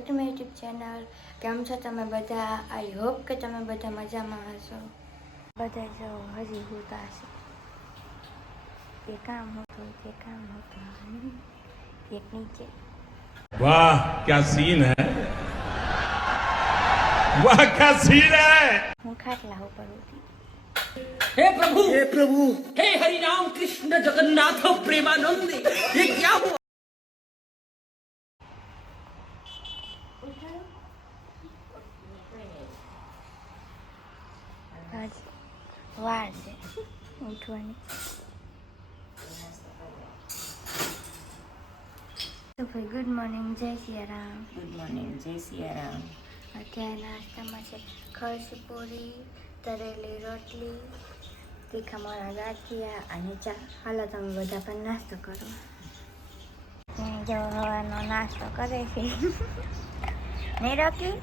Back to my YouTube channel. કેમ છો તમે બધા? આઈ હોપ કે તમે બધા મજામાં હશો. બધા જો હજી હોતા હશે. તે કામ હતું એક નીચે. वाह क्या सीन है वाह क्या सीन है હું ખાટલા ઉપર ઉઠી. हे प्रभु हे हरि राम कृष्ण जगन्नाथ प्रेमानंद ये क्या हुआ? વાર છે ઉઠવાની. તો ભાઈ ગુડ મોર્નિંગ, જય સિયારામ. ગુડ મોર્નિંગ, જય સિયારામ. અત્યારે નાસ્તામાં છે ખરસી પૂરી, તરેલી રોટલી, તીખા મોળા ગાંઠિયા અને ચા. હાલો તમે બધા પણ નાસ્તો કરો. જો હવાનો નાસ્તો કરે છે નહીં રોકી?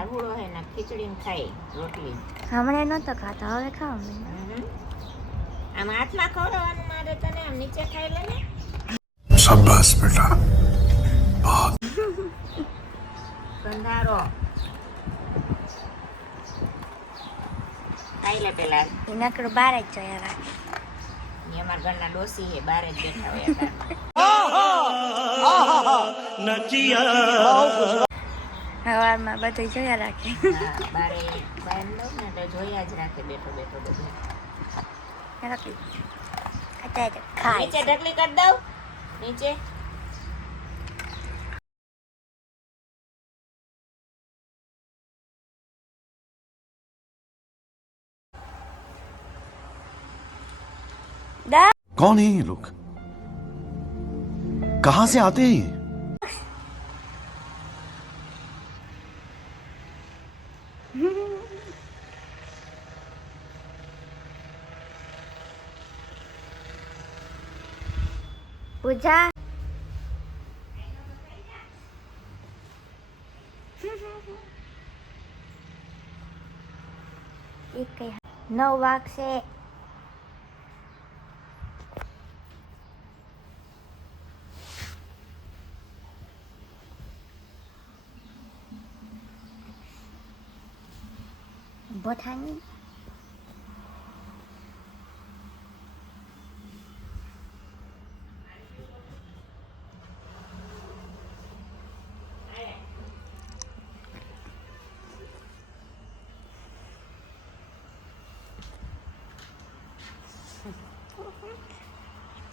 આવડો હે ને ખીચડી ખાઈ રોટલી. હમણાં નહોતો ખાતો, હવે ખાવ. આમ હાથમાં ખવડાવવાનું મારે તને, આમ નીચે ખાઈ લે ને. શાબાશ બેટા. સંધારો ખાઈ લે પેલા. એ નકરું બાર જ જોયા રાખે. એ અમારા ઘરના ડોસી હે, બાર જ બેઠા હોય હતા. સવારમાં બધું જોયા રાખે. બારે બહાર લઉં ને એટલે જોયા જ રાખે બેઠો બેઠો બધું. રોકી અત્યારે ખાય નીચે ઢકલી કરી દઉં નીચે. कौन है ये लोग? कहां से आते हैं ये? પૂજા એક કઈ 9 વાગશે. બોઠાની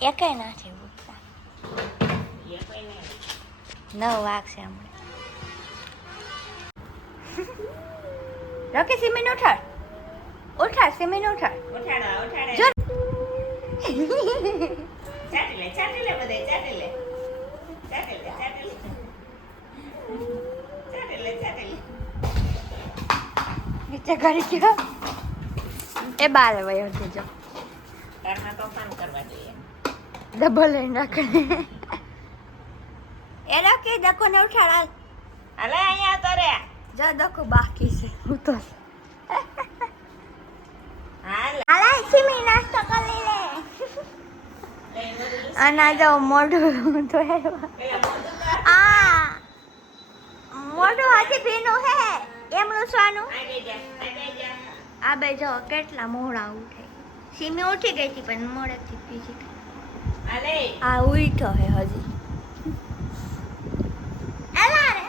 એકે નથી ઉઠતા. 9 વાગશે હમણાં. રોકી સિમીન ઉઠાડ સિમીન ઉઠાડ. ઉઠાડો જો. ચાટી લે બધે ચાટી લે. નીચે કરી ગયો એ બાર વયો જજો. ઘરમાં તોફાન કરવા જોઈએ. ડબલ લઈને રાખે એ રોકી દકો ને ઉઠાડ. અલે અહીંયા તો રે. જો દકો બાકી છે હું તો હાલ આલા સિમી નાસ્તો કરી લે. આના જો મોઢું તો હે આ મોઢું હજી ભીનું હે એમ લૂસવાનું. આ બે જો કેટલા મોડા ઉઠે. સિમી ઉઠી ગઈ હતી પણ મોડેથી પીછી. અલે આ ઉઠો હે હજી. એલા રે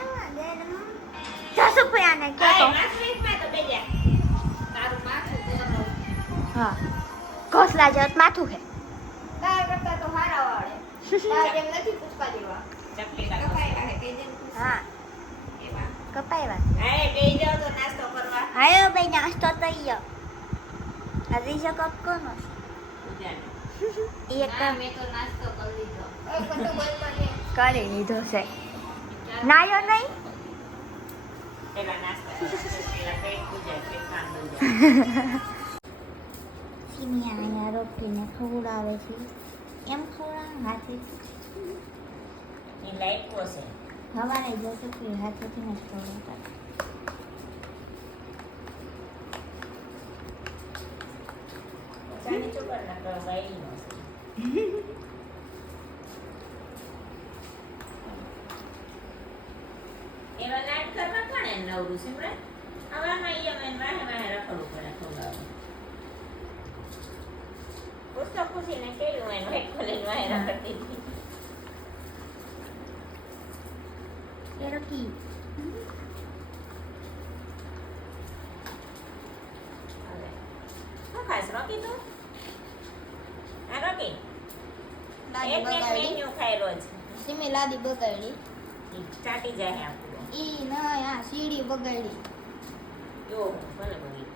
જસુ પયાને કે તો માથું તો બેજા. તારું માથું તો હા ઘોસલા જેવું માથું હે. તાર કરતા તો હારા વાળે. તાર જેમ નથી પૂછવા દેવા. ચપલી હા એવા કપાયવા. હાય બેહી જાવ તો નાસ્તો કરવા. હાયો ભાઈ નાસ્તો થઈ ગયો. હજી જો કપ કોનો પૂજાનો. એક મેં તો નાસ્તો કરી લીધો. કરી લીધો છે. નાયો નહીં પેલા નાસ્તો પેલા પેટ પૂજા પેટ કામ દઉં. સિમિયા અહીંયા રોટલીને ખવડાવે છે. એમ ખવડાવે હાથે એ લાઈટ પોસે. હવારે જશે કે હાથેથી જ ખવડાવતા. ચાની ચોકર ના તો બાઈ નો બધું સિમરન આવામાં ઈ અમે વાહે વાહે રખડવું પડે ખવડાવવા પુસ્તક પૂછીને કેળ્યું એને વેટ ખોલીને વાહે રખડતી હતી એ રોકી હવે શું ખાસ રોકી તું હા રોકી લાદી એક બગાડી મેન્યુ ખાય રોજ સિમી લાદી બગાડી ઈ ચાટી જાય આપણું ઈ ના આ સીડી બગાડી જો ભલે બગી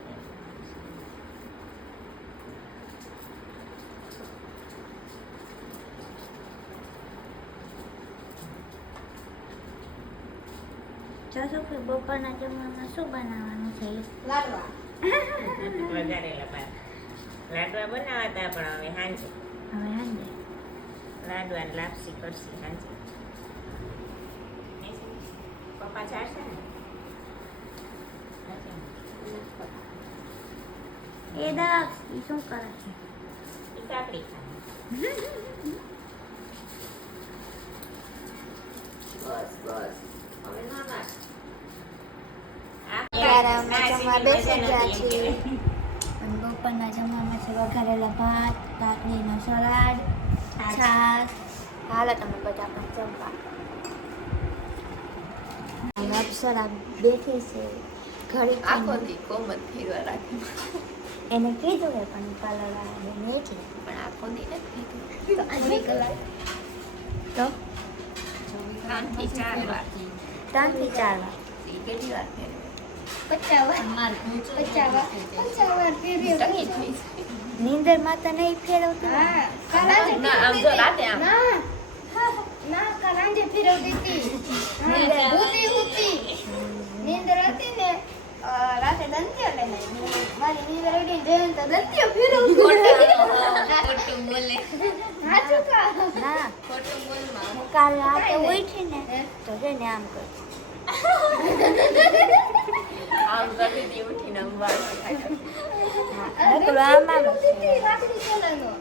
જો સુખી બપોરના જમવામાં શું બનાવવાનું છે લાડવા વઘારેલા ભાત લાડવા બનાવતા પણ હવે હાંજે હવે હાંજે લાડવા ને લાપસી કરશી હાંજે પપ્પા ચારશે ને એ દક્ષ એ શું કરે છે ઈ કાકડી ખાય બસ બસ હવે ના નાખ જમવા બેસી ગયા છીએ અને બપોરના જમવામાં છે વઘારેલા ભાત કાકડીનો સલાડ છાશ હાલો તમે બધા પણ જમવા અપ્સરા બેઠી છે ઘડી આખો દી કોમત ફેરવા રાખી એને કીધું હે પણ પાર્લર વાળાને નહીં કીધું પણ આખો દી નથી તો આજે કલાક તો 3 થી 4 વાર 3 થી 4 વાર ઈ કેટલી વાર ફેરવે 50 વાર 50 વાર ફેરવ્યો નીંદર માતા નહીં ફેરવતી હા કાલાંજે ના આમ જો રાતે આમ ના કાલાંજે ફેરવતી હતી ભૂતી હતી નીંદર હતી ને રાતે દંત્યો લઈને મારી નીંદર ઉડી જઈને તો દંત્યો ફેરવતી ખોટું બોલે સાચું કા ના ખોટું બોલમાં હું કાલ રાતે ઉઠી ને તો છે ને આમ કર આમ કરતી હતી ઉઠીને અંબાર રાત્રિ ચલાનો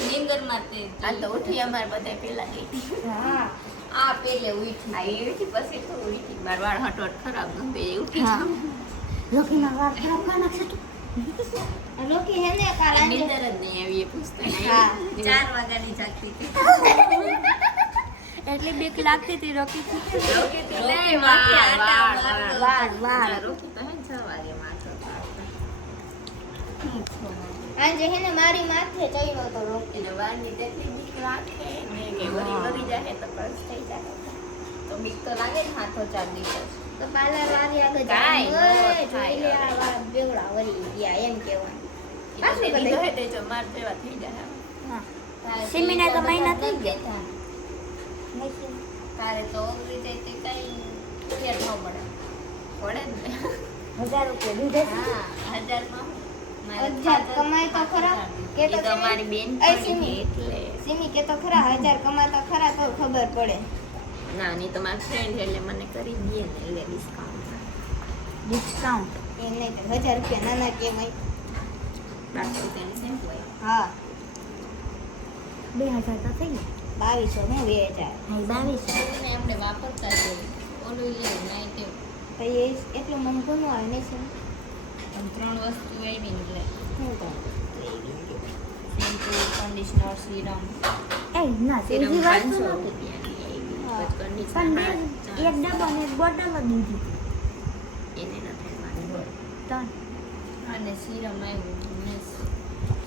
નીંદરમાં તે આ તો ઉઠી અમાર બધા પેલા ગઈ હા આ પેલે ઉઠી આ ઈ ઉઠી પછી તો ઉઠી માર વાળ હટવટ ખરાબ નહોતો એ ઉઠી હા લોકોના વાર ખરાબ ના નાખશે તું લોકી હેને કાલાંજે નીંદર જ નહીં આવી એ પૂછતા હા 4 વાગ્યાની જાગતી હતી એટલી બીક લાગતી હતી રોકી રોકી હતી નહીં માથે આટા મારતો વાળ વાળ રોકી તો હે 6 વાગે મારતો આજે હેને મારી માથે ચડ્યો તો રોકી એને વાળની તેટલી બીક લાગે ને કે વળી મરી જાય તો બસ થઈ જાય તો બીક તો લાગે ને હાથો 4 દિવસ તો પાર્લર વાળી આગળ કાંઈ ન જાય થાય જોઈ લે આ વાળ બેવડા વળી ગયા એમ કહેવાનું પાછું લીધો હે તે જો માર જેવા થઈ જાય હા સિમીના તો મહિના થઈ ગયા તારે તો ઓગળી જાય તે કઈ ફેર ન પડે પડે જ ને 1000 રૂપિયા દીધા છે હા 1000 માં હજાર કમાય તો ખરા કે તો તો મારી બેન એ સિમી એટલે સિમી કે તો ખરા 1000 કમાય તો ખરા તો ખબર પડે ના ની તો મારી ફ્રેન્ડ એટલે મને કરી દે ને એટલે ડિસ્કાઉન્ટ ડિસ્કાઉન્ટ એમ નહીં તો 1000 રૂપિયા નાના કેમાય બાકી તેને સેમ હોય હા 2000 તો થઈ ગયા 2200 ને 2000 હા 2200 ને આપણે વાપરતા જ હોય ઓલું લેવું નહીં તે તો એ એટલું મોંઘું ન આવે નહીં છે પણ 3 વસ્તુ આવી ને એટલે શું કહું શેમ્પૂ કન્ડિશનર સીરમ એ ના સીરમ સીધી વસ્તુ 500 નથી રૂપિયાની પણ પછી એક ડબ્બો ને એક બોટલ જ દીધી એને નથી માનવું 3 અને સીરમ આવ્યું ને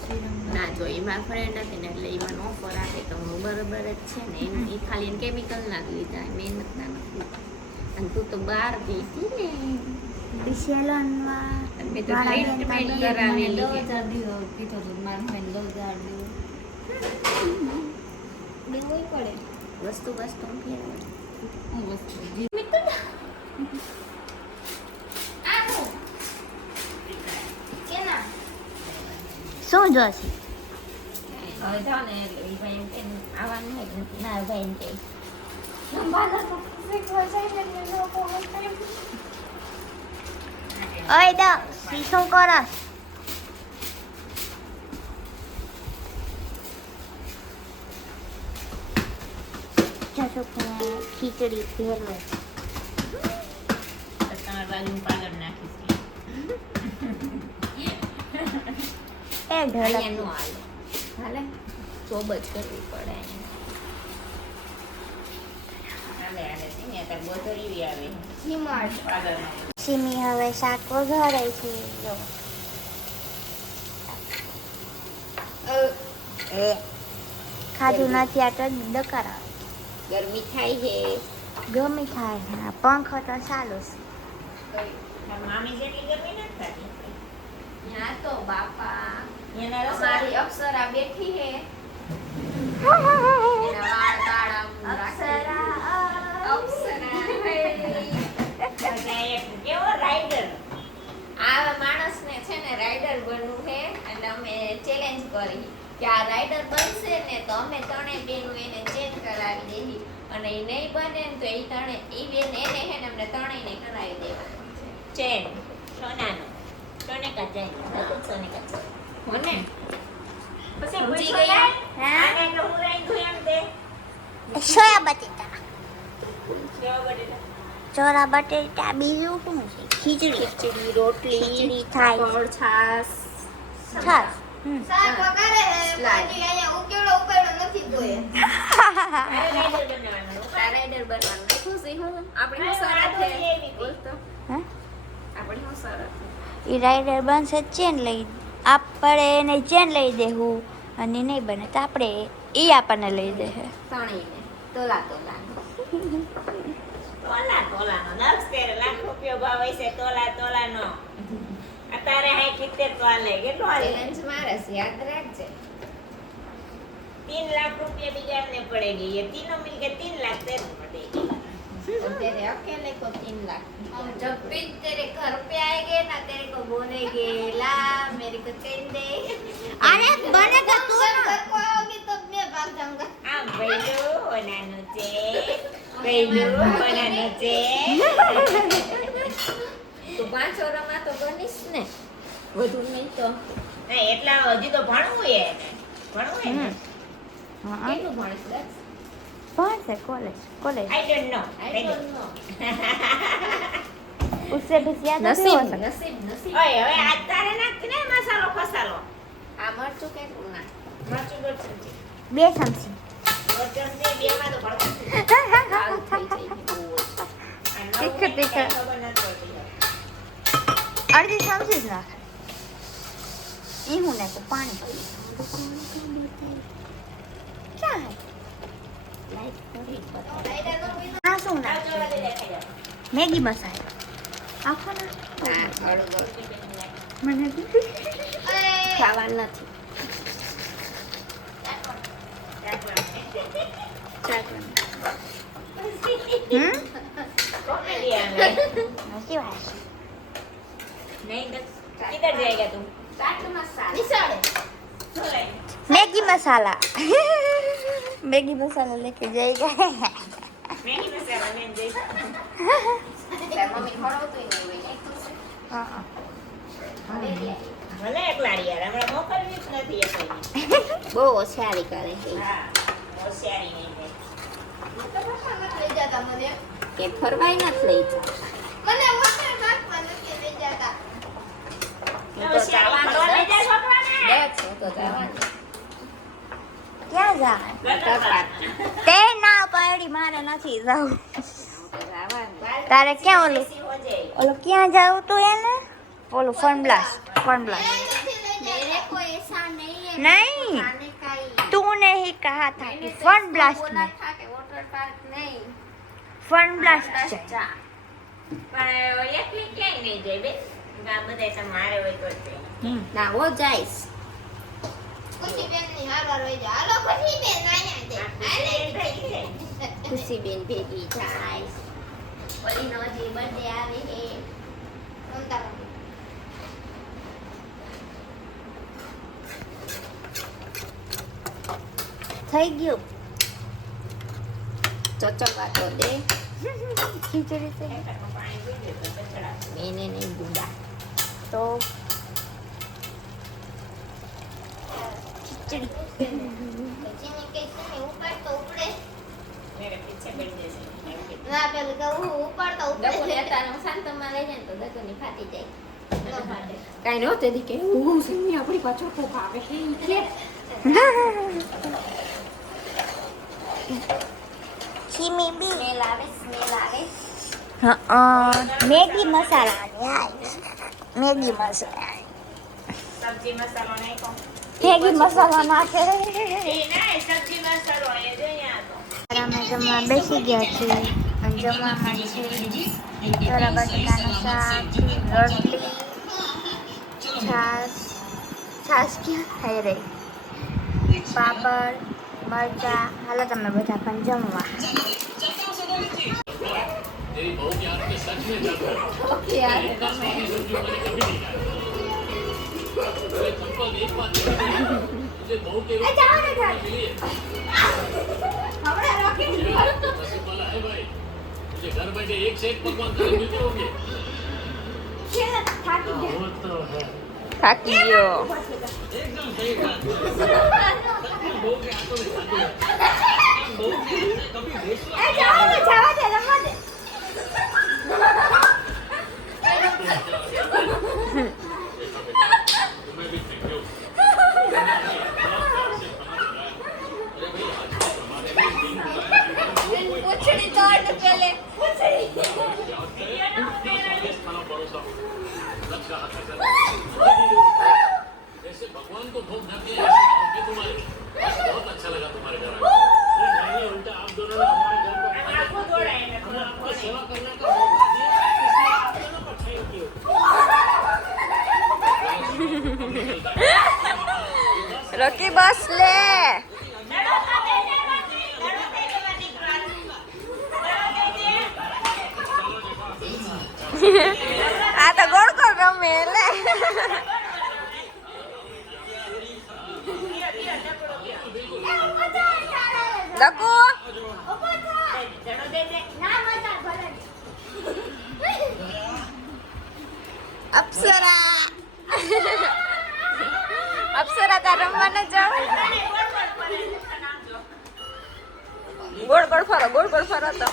સીરમ ના જો એમાં ફ્રેન્ડ હતી ને એટલે એમાં ઓફર આપે તો બરોબર જ છે ને એ ખાલી એને કેમિકલ ના જ લીધા મહેનત ના નથી અને તું તો બહાર ગઈ હતી ને સેલોનમાં મેં તો ટ્રીટમેન્ટ કરાવેલી છે દેવું પડે વસ્તુ ફેરવે કેના શું જોશે હવે જાઓ ને એટલે એ ભાઈ એમ કે આવવાનું હોય ને ના ભાઈ એમ કે ઓય દક્ષ ઈ શું કરસ જશો ખીચડી ફેરવે તમારા બાજુ પાલન નાખીશ એ ઢોલક અહીંયા નો હાલે હાલે જોબ જ કરવી પડે હાલે હાલે સિંહ તાર બોધરી આવે હિમાડ પાલનમાં સિમી હવે શાક વઘારે છે જો ખાધું નથી આ તો ડકરા ગરમી થાય છે ગમે થાય છે આ પંખો તો ચાલુ છે મામી જેટલી ગરમી નથી થતી ત્યાં તો બાપા એના અમારી અપ્સરા બેઠી હે એના વાળ કાળ આમ અપ્સરા, અપ્સરા કેવો રાઇડર આ માણસને છે ને રાઇડર બનવું છે અને અમે ચેલેન્જ કરી કે આ રાઇડર બનશે ને તો અમે ત્રણે બેનું એને ચેન્જ કરાવી દેવી અને એ નહીં બને ને તો એ ત્રણે એ બેન એને હે ને અમને ત્રણેયને કરાવી દેવાનું છે ચેન સોનાનો સોને કા ચેન સોને કા ચેન હોને પછી ભૂલી ગયા આને તો હું રાઈ એમ તે સોયા બટેટા કેવો બટેટા ચોરા બટેટા બીજું શું છે ખીચડી ખીચડી રોટલી ખીચડી થાય ગોળ છાસ છાસ શાક વઘારે હે પાણી અહીંયા ઉકેળો ઉકેળો નથી ગોયે રાઇડર બનવાનું ખુશી હું આપણે હું સરસ છે બોલ તો હે આપણે હું સરસ એ રાઈડર બનશે ચેન લઈ આપણે એને ચેન લઈ દેવું અને નહીં બને તો આપણે એ આપણને લઈ દે છે ત્રણેયને તોલા તોલાનો તોલાનો 10 લાખ રૂપિયો ભાવ હશે તોલાનો અત્યારે 70 તો આલે કેટલો આલે ચેલેન્જ મારે છે યાદ રાખજે 3 लाख रुपये भी जानने पड़ेंगे ये तीनों मिलके 3 लाख देने पड़ेंगे तो तेरे अकेले को 3 लाख हम जब भी तेरे घर पे आएंगे ना तेरे को बोलेंगे ला मेरे को चेन दे अरे बनेगा तू घर को आओगी तो मैं भाग जाऊंगा आ बैलो बनानो छे बैलो बनानो छे તું 5 વર્ષમાં તો બનીશ ને વધુ નહીં તો ના એટલા હજી તો ભણવું હે ને હા કેટલું ભણીશ દક્ષ ભણશે કોલેજ I don't know. उससे भी ज्यादा भी हो सकता નસીબ ઓય હવે આજ તારે નાખ ને મસાલો ફસાલો આ મરચું કેટલું નાખ મરચું ગોળચું છે બે ચમચી ગોળચું છે બે માં તો ભડકું હાલ થઈ જાય તીખું તીખું. ખબર નથી પડતી અડધી ચમચી જ નાખ એ હું ને તો પાણી ક્યાં હે લાઈટ કરી બતા આ શું નાખ ચાલો દે દેખાય મેગી મસાલો આખો ના હા અડધો મને ખાવા નથી कॉमेडियन है નથી વાત नहीं किधर जाएगा तू चाट मसाला નિશાળે मैगी मसाला मैगी मसाला लेके जाएगा मैगी मसाला में दे मम्मी खड़ो तो नहीं हुई नहीं तो से हाँ ભલે એકલાડી યાર હમણાં મોકલવી જ નથી એ કઈ બહુ હોશિયારી કરે છે હા હોશિયારી નહીં કરે તો પપ્પા નથી લઈ જતા મને કે ફરવાય નથી લઈ જા મને વોટર પાર્કમાં નથી લઈ જતા તો જવાનું લઈ જાય છોકરાને દેખ તો જવાનું क्या जा વોટર પાર્ક તે ના પાડી મારે નથી જાવું જવાનું તારે ક્યાં ઓલું હો જાય ઓલું ક્યાં જાવું તું એને ઓલું ફન બ્લાસ્ટ નથી લઈ मेरे को ऐसा नहीं है नहीं खाने का ही तूने ही कहा था कि फन ब्लास्ट बोला में था कि वाटर पार्क नहीं फन ब्लास्ट चाहिए જા પણ એકલી ક્યાંય નહીં જાય બેન આ બધા તમારે હોય તો જ ના હો જાઈશ ખુશી બેન ની હારવાર હોય છે હાલો ખુશી બેન અહીંયા છે ખુશીબેન ભેગી જાઈશ ઓલીનો હજી બર્થડે આવે છે મમતા થઈ ગયું ચચવા તો દે ખીચડી છે મેને નહીં ગુંડા તો ચીની કે ચીની ઉપર તો ઉપડે મેરે પીછે પડી જશે ના પેલું તો ઉપાડતા દકોને ઉપાડે અત્યારે હું શાંતમાં લઈ જાય ને તો દકોની ફાટી જાય એટલા માટે. કાંઈ નહોતી દી કે સિમ્મી આપણી પાછળ ખૂબ આવે છે ઈ કે ચીમી બી સ્મેલ આવે મેગી મસાલા મેગી મસાલા સબ્જી મસાલો નાખો મેગી મસાલા નાખે એ ના સબ્જી મસાલો એ જો અહીંયા તો અમે જમવા બેસી ગયા છીએ અને જમવામાં છે થોડા બટાકાનું શાક રોટલી છાશ ક્યાં ખાઈ રહી પાપડ મરચા હાલો તમે બધા પણ જમવા घर बैठे एक से एक पकवान खाने मिलते होंगे થાકી ગયો एकदम सही बात बहू के हाथों में खाते हैं बहू के हाथ से कभी बेचवा तुम्हें भी थैंक यू પૂછડી તોડ પેલે પૂછડી जैसे भगवान को भोग धरते हैं ऐसे खाओगे तुम्हारे बहुत अच्छा लगा तुम्हारे घर आके। नहीं उल्टा आप दोनों ने हमारे घर पर हमें आपकी सेवा करने का मौका दिया इसलिए आप दोनों को थैंक यू રોકી બસ લે આ તો ગોળ ગોળ રમે લે દકુ અપ્સરા અપ્સરા તાર રમવા ન જાવ ગોળ ગોળ ફરો તો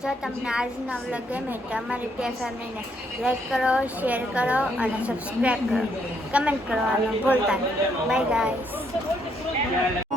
જો તમને આજનો વ્લોગ ગમે તો અમારી ફેમિલીને લાઈક કરો શેર કરો અને સબસ્ક્રાઈબ કરો કમેન્ટ કરવાનું ભૂલતા નહીં બાય ગાઈસ